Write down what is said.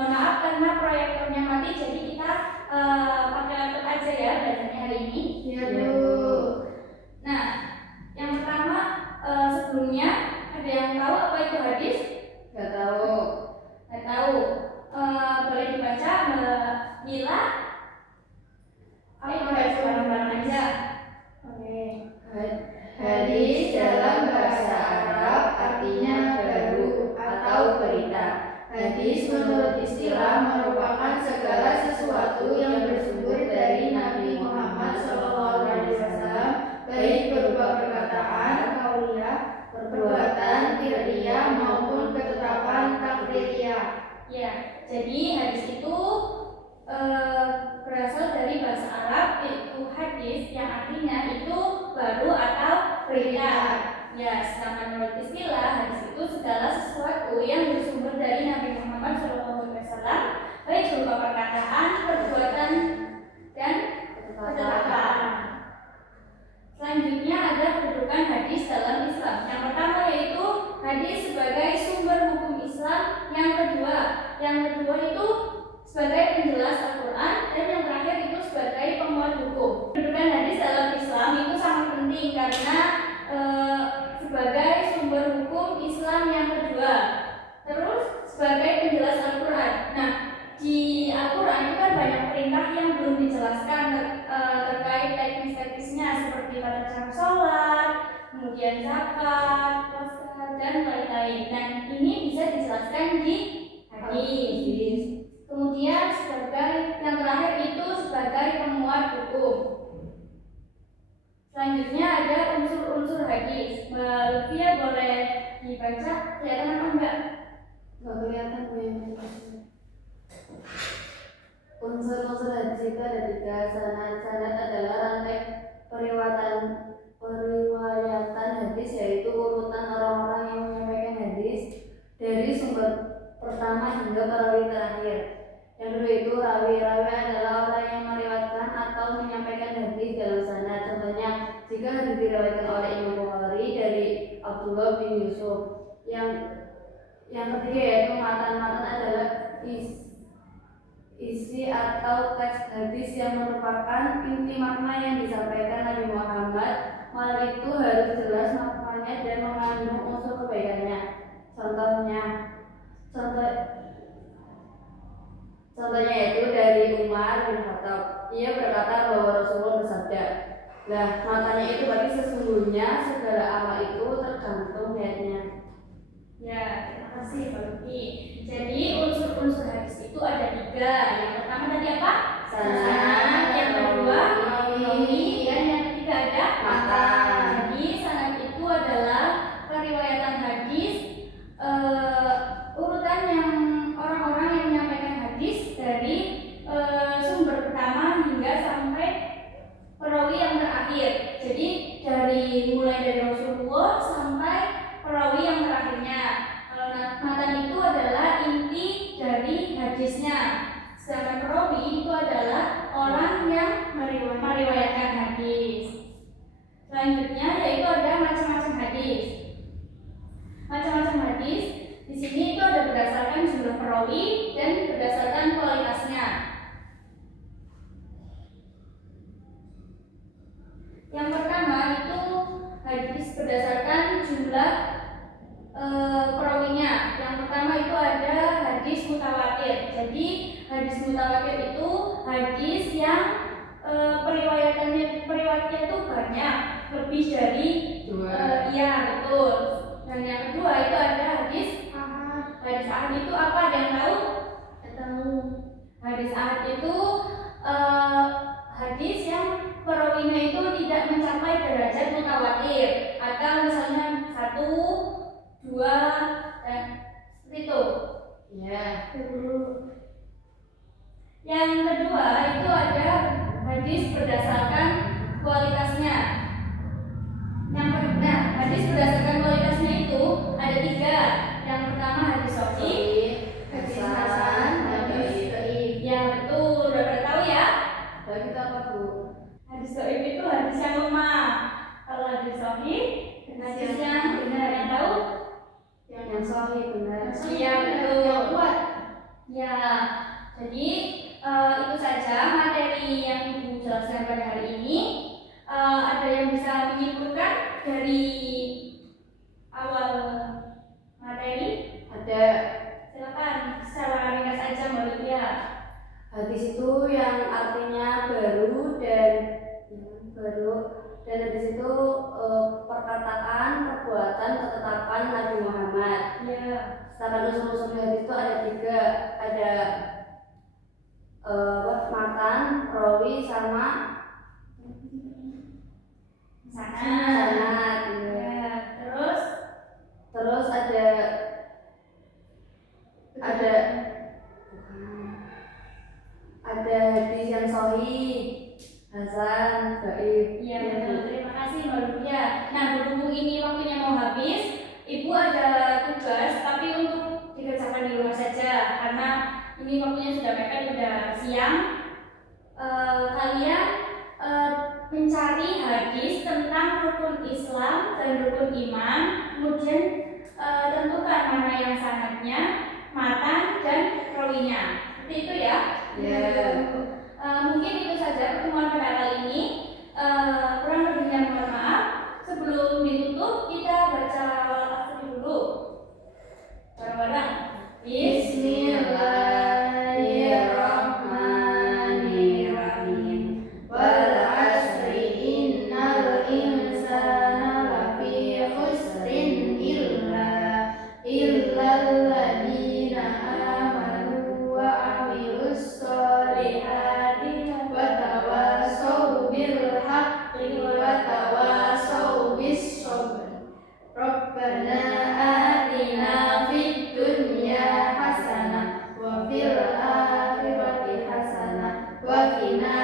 Mohon maaf karena proyektornya mati, jadi kita pakai laptop aja ya belajarnya hari ini. Iya, Bu. Nah, yang pertama sebelumnya ada yang tahu apa itu hadis? Nggak tahu. Nggak tahu. Boleh dibaca Mbak Mila? Ayo baca bareng-bareng aja. Oke. Hadis dalam bahasa Arab artinya baru atau berita. Hadis menurut istilah merupakan segala sesuatu yang bersumber dari Nabi Muhammad SAW, baik berupa perkataan, qauliyah, perbuatan, fi'liyah maupun ketetapan takdiriyah. Ya, jadi hadis itu berasal dari bahasa Arab, yaitu hadis yang artinya itu baru atau berita. Ya, sedangkan menurut istilah hadis itu segala sesuatu yang bersumber dari Nabi Muhammad SAW, baik berupa perkataan, perbuatan, dan ketetapan. Selanjutnya ada kedudukan hadis dalam Islam. Yang pertama yaitu hadis sebagai sumber hukum Islam. Yang kedua itu sebagai penjelas Al-Quran, dan yang terakhir itu sebagai penguat hukum. Kedudukan hadis dalam Islam itu sangat penting karena sebagai sumber hukum Islam yang kedua. Terus sebagai penjelas Al-Quran. Nah, di Al-Quran itu kan banyak perintah yang belum dijelaskan terkait teknis-teknisnya seperti tata cara sholat, kemudian zakat, puasa, dan lain-lain. Nah, ini bisa dijelaskan di hadis. Kemudian sebagai yang terakhir itu sebagai penguat hukum. Selanjutnya ada unsur-unsur hadis. Mbak Lufia boleh dibaca, kelihatan apa enggak? Nggak kelihatan, Bu. Unsur-unsur hadis itu ada 3. Sanad adalah rantai periwayatan hadis, yaitu urutan orang-orang yang menyampaikan hadis dari sumber pertama hingga perawi terakhir. Yang kedua itu rawi. Rawi adalah orang yang meriwayatkan atau menyampaikan hadis dalam sanad. Contohnya, jika hadis diriwayatkan oleh Imam Bukhari dari Abdullah bin Yusuf. Yang ketiga yaitu matan. Matan adalah isi atau teks hadis yang merupakan inti makna yang disampaikan Nabi Muhammad. Hal itu harus jelas maknanya dan mengandung unsur kebaikannya. Contohnya yaitu dari Umar bin Khattab. Ia berkata bahwa Rasulullah bersabda. Nah, maknanya itu berarti sesungguhnya segala amal itu tergantung niatnya. Ya, terima kasih Mbak Luki. Jadi unsur-unsur hadis itu ada 3. Yang pertama tadi apa? Sanad. Yang kedua rawi, dan yang ketiga ada matan. Jadi sanad itu adalah periwayatan hadis, urutan yang orang-orang yang menyampaikan hadis dari sumber pertama hingga sampai perawi yang terakhir. Jadi mulai dari Rasulullah sampai perawi yang terakhirnya. Matan itu adalah inti dari hadisnya. Sedangkan perawi itu adalah orang yang meriwayatkan hadis. Selanjutnya yaitu ada macam-macam hadis. Macam-macam hadis di sini itu ada berdasarkan jumlah perawi dan berdasarkan kualitasnya. Yang pertama itu hadis berdasarkan jumlah perawinya. Yang pertama itu ada hadis mutawatir. Jadi hadis mutawatir itu hadis yang periwayatnya itu banyak, lebih dari 2. Iya, betul. Dan yang kedua itu ada hadis ahad. Hadis ahad itu apa? Ada yang tahu? Tahu. Hadis ahad itu hadis yang perawinya itu tidak mencapai derajat mutawatir, atau misalnya 1, 2, dan seperti itu. Ya. Yang kedua itu ada hadis berdasarkan kualitasnya. Hadis berdasarkan kualitasnya itu ada 3. Yang pertama hadis sahih, hadis hasan, hadis dhaif. Ya betul, udah pada tahu ya? Hadis apa, Bu? Hadis dhaif itu hadis yang lemah. Kalau hadis sahih, hadis yang benar. Yang tahu? Yang sahih benar. Iya betul. Yang kuat. Ya, jadi itu saja materi yang Ibu jelaskan pada hari ini. Ada yang bisa menyimpulkan dari awal materi? Ada. Silakan, secara ringkas saja Mbak Lydia. Hadis itu yang artinya baru dan hadis itu perkataan, perbuatan, ketetapan Nabi Muhammad. Ya. Sedangkan usul-usul hadis itu ada 3, ada matan, rawi sama sanad. Ya. Terus ada hadis yang sahih, hasan, dhaif. Iya betul, terima kasih Mbak Lydia. Nah berhubung ini waktunya mau habis, Ibu ada tugas tapi untuk dikerjakan di rumah saja karena ini waktunya sudah mepet, sudah siang. Kalian mencari hadis tentang rukun Islam dan rukun iman, kemudian tentukan mana yang sanadnya, matan dan rawinya. Seperti itu ya. Mungkin itu saja pertemuan pada kali ini. Kurang lebihnya mohon maaf. Sebelum ditutup kita baca wal asri dulu bareng-bareng. Bismillahirrahmanirrahim. Wal asri innal insana lafi khusrin illal ladzina amanu wa amilus solihati wa tawasaw bil haqqi wa tawasaw bis sabr. Rabbana atina fid dunya hasanah wa fil akhirati hasanah wa qina